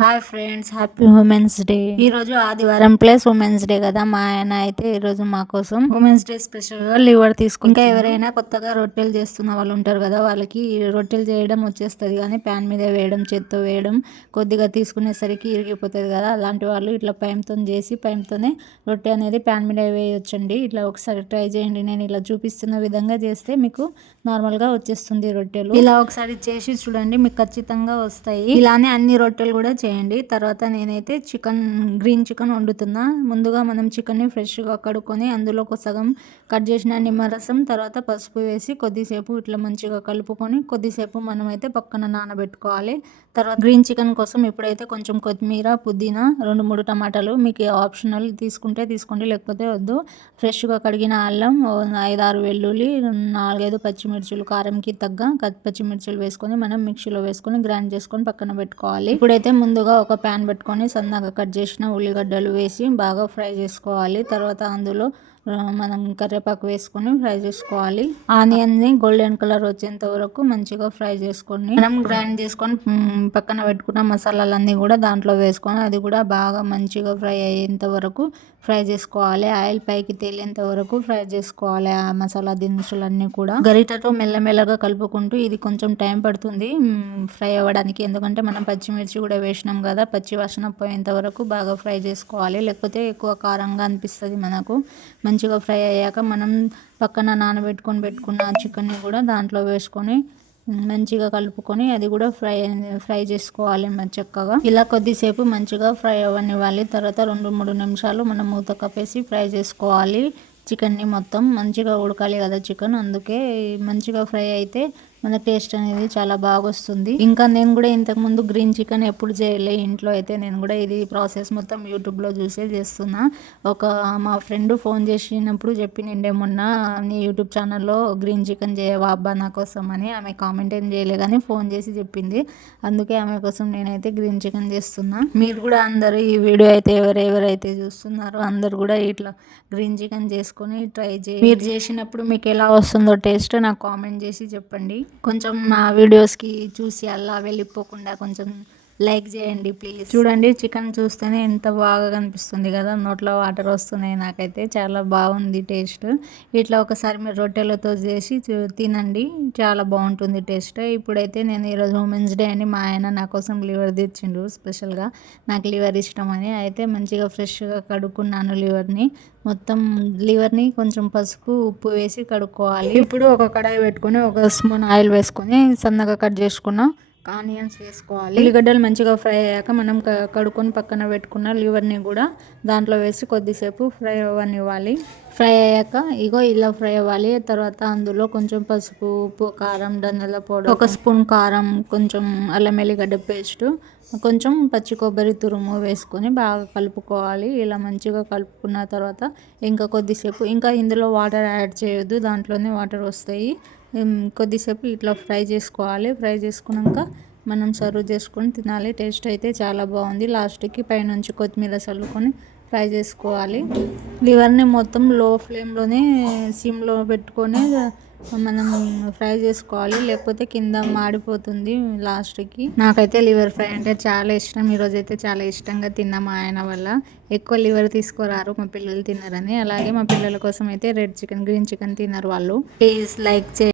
Hi friends, happy women's day. ఈ రోజు ఆదివారం ప్లస్ ఉమెన్స్ డే కదా. మా ఆయన అయితే ఈ రోజు మా కోసం ఉమెన్స్ డే స్పెషల్ గా లివర్ తీసుకుని, ఇంకా ఎవరైనా కొత్తగా రొట్టెలు చేస్తున్న వాళ్ళు ఉంటారు కదా, వాళ్ళకి రొట్టెలు చేయడం వచ్చేస్తుంది కానీ ప్యాన్ మీద వేయడం, చేత్తో వేయడం కొద్దిగా తీసుకునేసరికి ఇరిగిపోతుంది కదా. అలాంటి వాళ్ళు ఇట్లా పైమ్తో చేసి పైమ్తోనే రొట్టె అనేది ప్యాన్ మీద వేయొచ్చండి. ఇట్లా ఒకసారి ట్రై చేయండి. నేను ఇలా చూపిస్తున్న విధంగా చేస్తే మీకు నార్మల్ గా వచ్చేస్తుంది రొట్టెలు. ఇలా ఒకసారి చేసి చూడండి, మీకు ఖచ్చితంగా వస్తాయి. ఇలానే అన్ని రొట్టెలు కూడా చేయండి. తర్వాత నేనైతే గ్రీన్ చికెన్ వండుతున్నా. ముందుగా మనం చికెన్ని ఫ్రెష్గా కడుక్కొని అందులో ఒక సగం కట్ చేసిన నిమ్మరసం, తర్వాత పసుపు వేసి కొద్దిసేపు ఇట్లా మంచిగా కలుపుకొని కొద్దిసేపు మనమైతే పక్కన నానబెట్టుకోవాలి. తర్వాత గ్రీన్ చికెన్ కోసం ఇప్పుడైతే కొంచెం కొత్తిమీర, పుదీనా, 2-3 టమాటాలు, మీకు ఆప్షనల్ తీసుకుంటే తీసుకోండి, లేకపోతే వద్దు. ఫ్రెష్గా కడిగిన అల్లం, 5-6 వెల్లుల్లి, 4-5 పచ్చిమిర్చులు, కారంకి తగ్గ పచ్చిమిర్చులు వేసుకొని మనం మిక్సీలో వేసుకొని గ్రైండ్ చేసుకొని పక్కన పెట్టుకోవాలి. ఇప్పుడైతే ముందుగా ఒక ప్యాన్ పెట్టుకొని సన్నగా కట్ చేసిన ఉల్లిగడ్డలు వేసి బాగా ఫ్రై చేసుకోవాలి. తర్వాత అందులో మనం కరివేపాకు వేసుకొని ఫ్రై చేసుకోవాలి. ఆనియన్ని గోల్డెన్ కలర్ వచ్చేంత వరకు మంచిగా ఫ్రై చేసుకొని మనం గ్రైండ్ చేసుకొని పక్కన పెట్టుకున్న మసాలాలన్నీ కూడా దాంట్లో వేసుకొని అది కూడా బాగా మంచిగా ఫ్రై అయ్యేంత వరకు ఫ్రై చేసుకోవాలి. ఆయిల్ పైకి తేలేంత వరకు ఫ్రై చేసుకోవాలి. ఆ మసాలా దినుసులన్నీ కూడా గరిటతో మెల్లమెల్లగా కలుపుకుంటూ, ఇది కొంచెం టైం పడుతుంది ఫ్రై అవ్వడానికి, ఎందుకంటే మనం పచ్చిమిర్చి కూడా వేసినాం కదా. పచ్చి వాసన పోయేంత వరకు బాగా ఫ్రై చేసుకోవాలి, లేకపోతే ఎక్కువ కారంగా అనిపిస్తుంది మనకు. మంచిగా ఫ్రై అయ్యాక మనం పక్కన పెట్టుకున్న చికెన్ని కూడా దాంట్లో వేసుకొని మంచిగా కలుపుకొని అది కూడా ఫ్రై చేసుకోవాలి చక్కగా. ఇలా కొద్దిసేపు మంచిగా ఫ్రై అవ్వనివ్వాలి. తర్వాత 2-3 నిమిషాలు మనం మూత కప్పేసి ఫ్రై చేసుకోవాలి. చికెన్ని మొత్తం మంచిగా ఉడకాలి కదా చికెన్, అందుకే మంచిగా ఫ్రై అయితే మన టేస్ట్ అనేది చాలా బాగా వస్తుంది. ఇంకా నేను కూడా ఇంతకుముందు గ్రీన్ చికెన్ ఎప్పుడు చేయలే ఇంట్లో, అయితే నేను కూడా ఇది ప్రాసెస్ మొత్తం యూట్యూబ్లో చూసే చేస్తున్నా. మా ఫ్రెండ్ ఫోన్ చేసినప్పుడు నిండే మొన్న నీ యూట్యూబ్ ఛానల్లో గ్రీన్ చికెన్ చేయవా అబ్బా నా కోసం అని. ఆమె కామెంట్ ఏం చేయలే కానీ ఫోన్ చేసి చెప్పింది, అందుకే ఆమె కోసం నేనైతే గ్రీన్ చికెన్ చేస్తున్నా. మీరు కూడా అందరూ ఈ వీడియో అయితే ఎవరెవరైతే చూస్తున్నారో అందరు కూడా ఇట్లా గ్రీన్ చికెన్ చేసుకొని ట్రై చేయండి. మీరు చేసినప్పుడు మీకు ఎలా వస్తుందో టేస్ట్ నాకు కామెంట్ చేసి చెప్పండి. కొంచెం నా వీడియోస్కి చూసి అలా వెళ్ళిపోకుండా కొంచెం లైక్ చేయండి ప్లీజ్. చూడండి చికెన్ చూస్తేనే ఎంత బాగా కనిపిస్తుంది కదా, నోట్లో వాటర్ వస్తున్నాయి నాకైతే. చాలా బాగుంది టేస్ట్. ఇట్లా ఒకసారి మీరు రొట్టెలతో చేసి తినండి, చాలా బాగుంటుంది టేస్ట్. ఇప్పుడైతే నేను ఈరోజు ఉమెన్స్ డే అని మా ఆయన నా కోసం లివర్ తెచ్చిండు స్పెషల్గా. నాకు లివర్ ఇష్టం అని అయితే మంచిగా ఫ్రెష్గా కడుక్కున్నాను లివర్ని. మొత్తం లివర్ని కొంచెం పసుపు, ఉప్పు వేసి కడుక్కోవాలి. ఇప్పుడు ఒక కడాయి పెట్టుకొని 1 స్పూన్ ఆయిల్ వేసుకొని సన్నగా కట్ చేసుకున్న ఆనియన్స్ వేసుకోవాలి. ఉల్లిగడ్డలు మంచిగా ఫ్రై అయ్యాక మనం కడుక్కొని పక్కన పెట్టుకున్న లివర్ని కూడా దాంట్లో వేసి కొద్దిసేపు ఫ్రై అవ్వనివ్వాలి. ఫ్రై అయ్యాక ఇలా ఫ్రై అవ్వాలి. తర్వాత అందులో కొంచెం పసుపు, ఉప్పు, కారం, ధనియాల పౌడర్, 1 స్పూన్ కారం, కొంచెం అల్లం ఎల్లిగడ్డ పేస్ట్, కొంచెం పచ్చి కొబ్బరి తురుము వేసుకొని బాగా కలుపుకోవాలి. ఇలా మంచిగా కలుపుకున్న తర్వాత ఇంకా కొద్దిసేపు, ఇంకా ఇందులో వాటర్ యాడ్ చేయొద్దు, దాంట్లోనే వాటర్ వస్తాయి. కొద్దిసేపు ఇట్లా ఫ్రై చేసుకోవాలి. ఫ్రై చేసుకున్నాక మనం సర్వ్ చేసుకొని తినాలి. టేస్ట్ అయితే చాలా బాగుంది. లాస్ట్కి పైనుంచి కొత్తిమీర చల్లుకొని ఫ్రై చేసుకోవాలి. లివర్ని మొత్తం లో ఫ్లేమ్లోనే సిమ్లో పెట్టుకొని మనం ఫ్రై చేసుకోవాలి, లేకపోతే కింద మాడిపోతుంది లాస్ట్కి. నాకైతే లివర్ ఫ్రై అంటే చాలా ఇష్టం. ఈరోజైతే చాలా ఇష్టంగా తిన్నా మా ఆయన వల్ల. ఎక్కువ లివర్ తీసుకోరారు మా పిల్లలు తిన్నారని. అలాగే మా పిల్లల కోసం అయితే గ్రీన్ చికెన్ తిన్నారు వాళ్ళు. ప్లీజ్ లైక్ చేయండి.